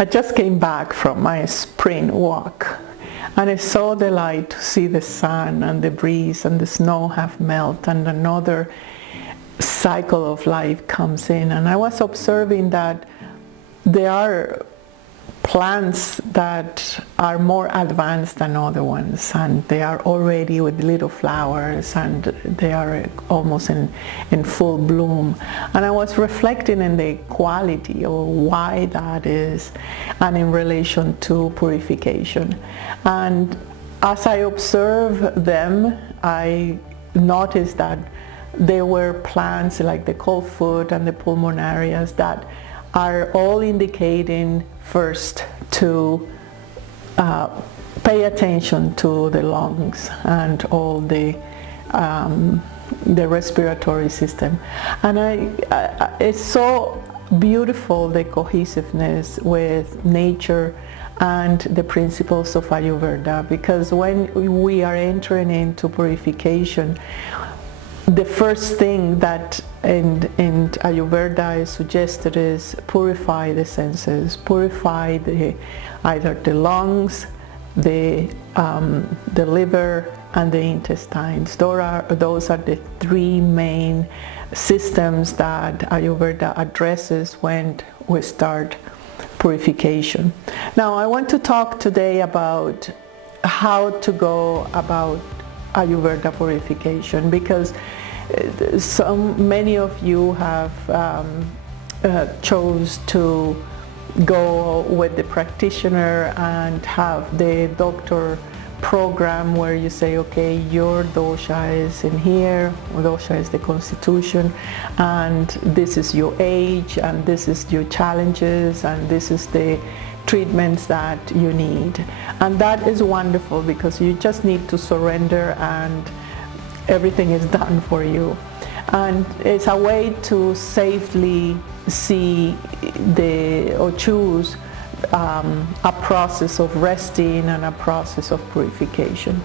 I just came back from my spring walk, and it's so delight to see the sun and the breeze and the snow have melted, and another cycle of life comes in. And I was observing that there are plants that are more advanced than other ones, and they are already with little flowers, and they are almost in full bloom. And I was reflecting in the quality or why that is, and in relation to purification. And as I observed them, I noticed that there were plants like the cold foot and the pulmonarias that are all indicating first to pay attention to the lungs and all the respiratory system. And it's so beautiful, the cohesiveness with nature and the principles of Ayurveda, because when we are entering into purification, the first thing that in Ayurveda is suggested is purify the senses, purify either the lungs, the liver, and the intestines. Those are the three main systems that Ayurveda addresses when we start purification. Now, I want to talk today about how to go about Ayurveda purification, because many of you have chose to go with the practitioner and have the doctor program where you say, okay, your dosha is in here, dosha is the constitution, and this is your age, and this is your challenges, and this is the treatments that you need. And that is wonderful, because you just need to surrender and everything is done for you. And it's a way to safely see or choose a process of resting and a process of purification.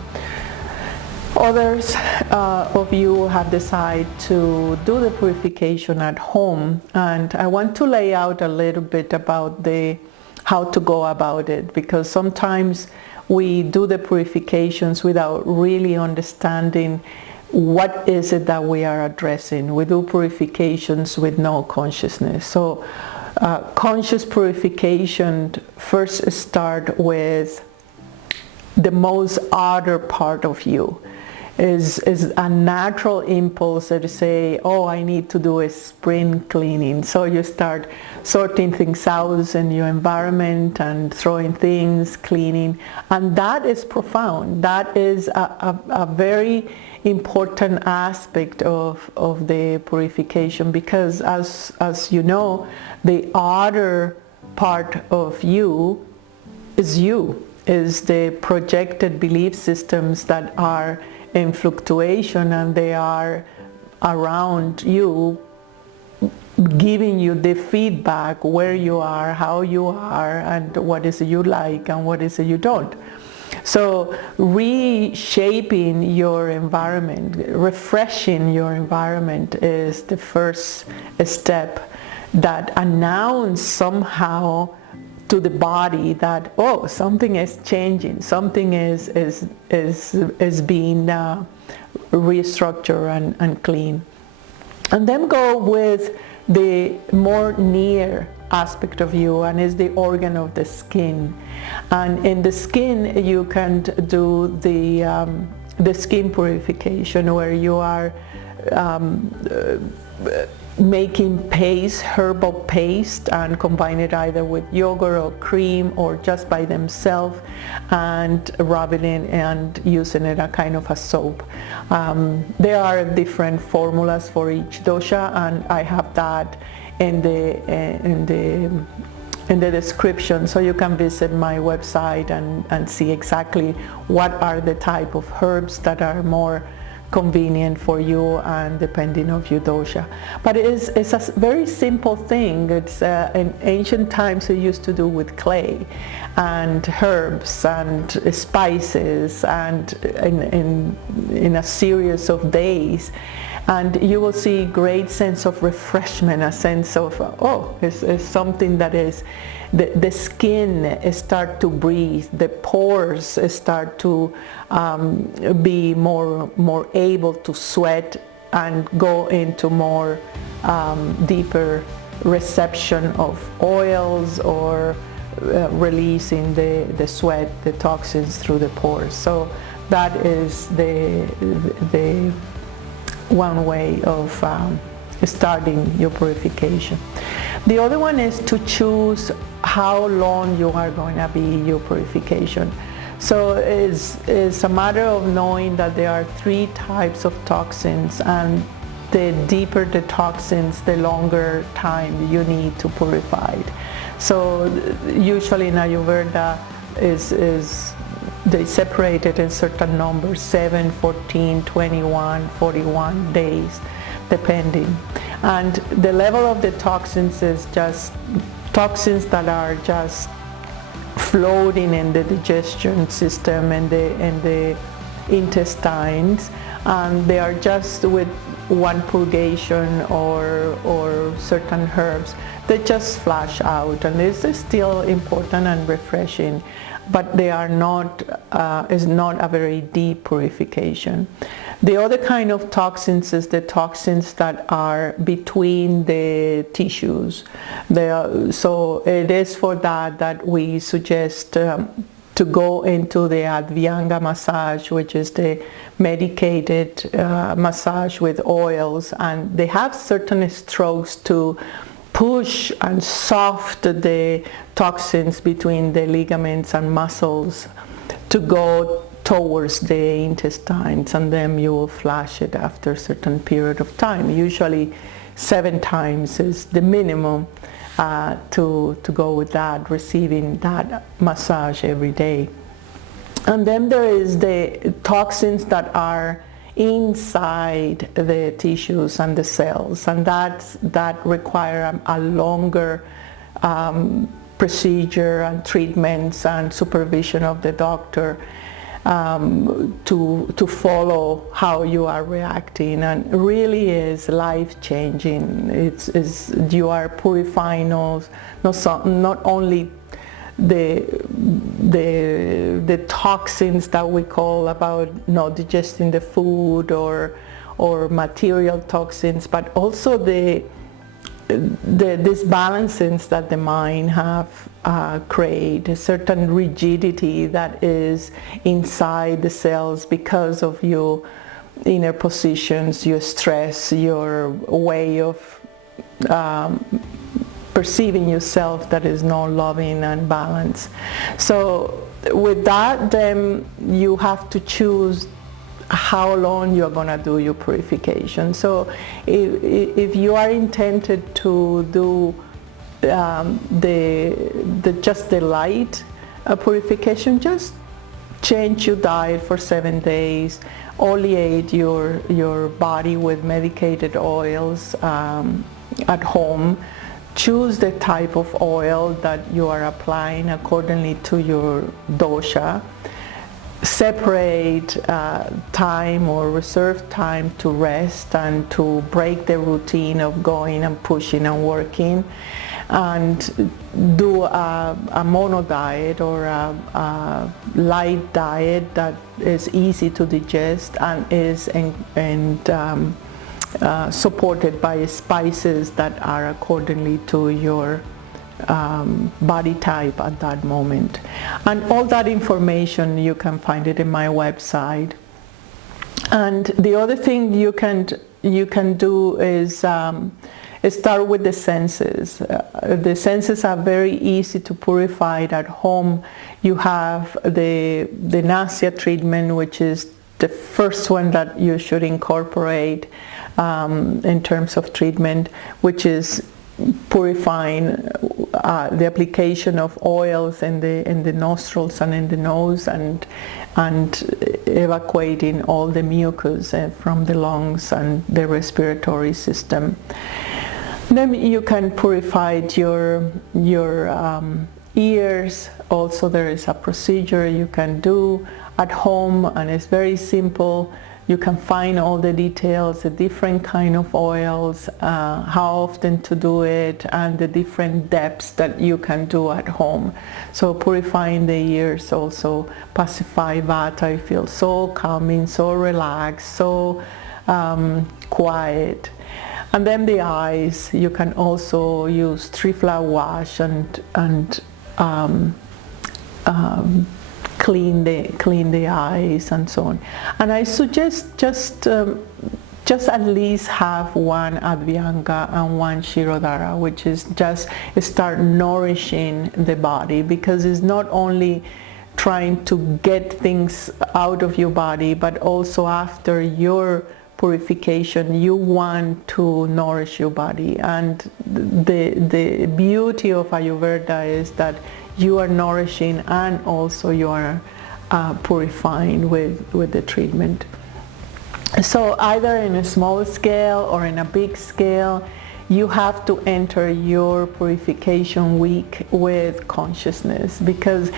Others of you have decided to do the purification at home, and I want to lay out a little bit about how to go about it, because sometimes we do the purifications without really understanding what is it that we are addressing. We do purifications with no consciousness. So conscious purification first start with the most outer part of you. Is a natural impulse to say, oh, I need to do a spring cleaning. So you start sorting things out in your environment and throwing things, cleaning. And that is profound. That is a very important aspect of the purification, because as you know, the outer part of you, is the projected belief systems that are in fluctuation, and they are around you, giving you the feedback where you are, how you are, and what is it you like and what is it you don't. So reshaping your environment, refreshing your environment is the first step that announces somehow to the body that, oh, something is changing, something is being restructured and clean. And then go with the more near aspect of you, and is the organ of the skin. And in the skin you can do the skin purification, where you are making herbal paste, and combine it either with yogurt or cream or just by themselves, and rubbing it and using it a kind of a soap. There are different formulas for each dosha, and I have that in the description, so you can visit my website and see exactly what are the type of herbs that are more convenient for you and depending on your dosha. But it's a very simple thing. It's in ancient times they used to do with clay and herbs and spices, and in a series of days. And you will see great sense of refreshment, a sense of, oh, it's something that is, the skin start to breathe, the pores start to be more able to sweat and go into more deeper reception of oils, or releasing the sweat, the toxins through the pores. So that is the one way of starting your purification. The other one is to choose how long you are going to be your purification. So it's a matter of knowing that there are 3 types of toxins, and the deeper the toxins, the longer time you need to purify it. So usually in Ayurveda they separate it in certain numbers, 7, 14, 21, 41 days, depending. And the level of the toxins is just toxins that are just floating in the digestion system and the intestines, and they are just with one purgation or certain herbs, they just flush out, and this is still important and refreshing, but they are not, is not a very deep purification. The other kind of toxins is the toxins that are between the tissues. So it is for that we suggest to go into the Adhyanga massage, which is the medicated massage with oils, and they have certain strokes to push and soften the toxins between the ligaments and muscles to go towards the intestines, and then you will flush it after a certain period of time. Usually 7 times is the minimum to go with that, receiving that massage every day. And then there is the toxins that are inside the tissues and the cells, and that require a longer procedure and treatments and supervision of the doctor to follow how you are reacting, and really is life-changing. It's you are purifying not only the toxins that we call about not digesting the food or material toxins, but also the disbalances that the mind have create, a certain rigidity that is inside the cells because of your inner positions, your stress, your way of perceiving yourself that is not loving and balanced. So with that, then you have to choose how long you're going to do your purification. So if you are intended to do just the light purification, just change your diet for 7 days, oleate your body with medicated oils at home. Choose the type of oil that you are applying accordingly to your dosha. Separate time or reserve time to rest and to break the routine of going and pushing and working, and do a mono diet or a light diet that is easy to digest and is supported by spices that are accordingly to your body type at that moment. And all that information, you can find it in my website. And the other thing you can do is start with the senses. The senses are very easy to purify at home. You have the nasya treatment, which is the first one that you should incorporate in terms of treatment, which is purifying the application of oils in the nostrils and in the nose, and evacuating all the mucus from the lungs and the respiratory system. Then you can purify your ears. Also, there is a procedure you can do at home, and it's very simple. you can find all the details, the different kind of oils, how often to do it, and the different depths that you can do at home. So purifying the ears also pacify Vata. I feel so calming, so relaxed, so quiet. And then the eyes, you can also use tree-flower wash and clean the eyes and so on. And I suggest just at least have one Advyanga and one Shirodhara, which is just start nourishing the body, because it's not only trying to get things out of your body, but also after your purification you want to nourish your body. And the beauty of Ayurveda is that you are nourishing and also you are purifying with the treatment. So either in a small scale or in a big scale, you have to enter your purification week with consciousness, because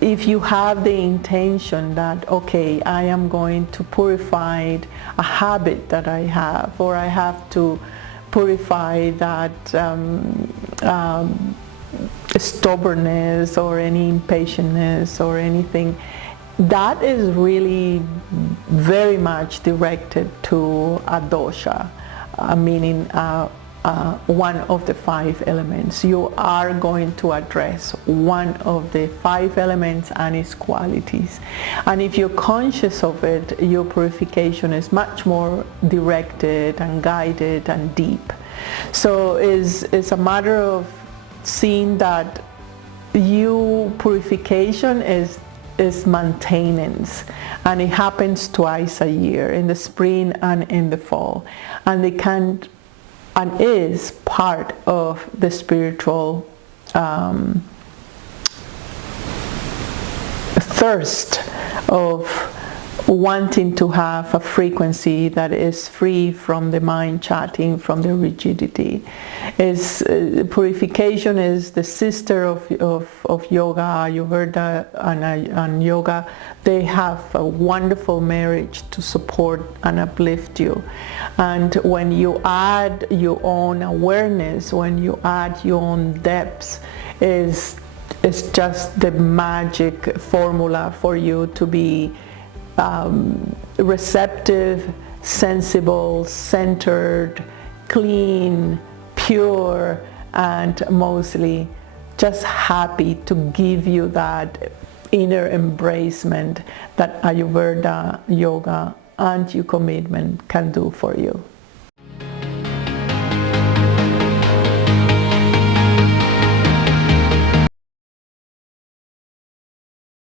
if you have the intention that, okay, I am going to purify a habit that I have, or I have to purify that stubbornness or any impatientness or anything, that is really very much directed to a dosha, meaning one of the 5 elements. You are going to address one of the 5 elements and its qualities. And if you're conscious of it, your purification is much more directed and guided and deep. So it's a matter of seeing that your purification is maintenance, and it happens twice a year, in the spring and in the fall, and it can and is part of the spiritual thirst of wanting to have a frequency that is free from the mind chatting, from the rigidity. Purification is the sister of yoga. Ayurveda and yoga, they have a wonderful marriage to support and uplift you. And when you add your own awareness, when you add your own depths, it's just the magic formula for you to be receptive, sensible, centered, clean, pure, and mostly just happy to give you that inner embracement that Ayurveda, yoga, and your commitment can do for you.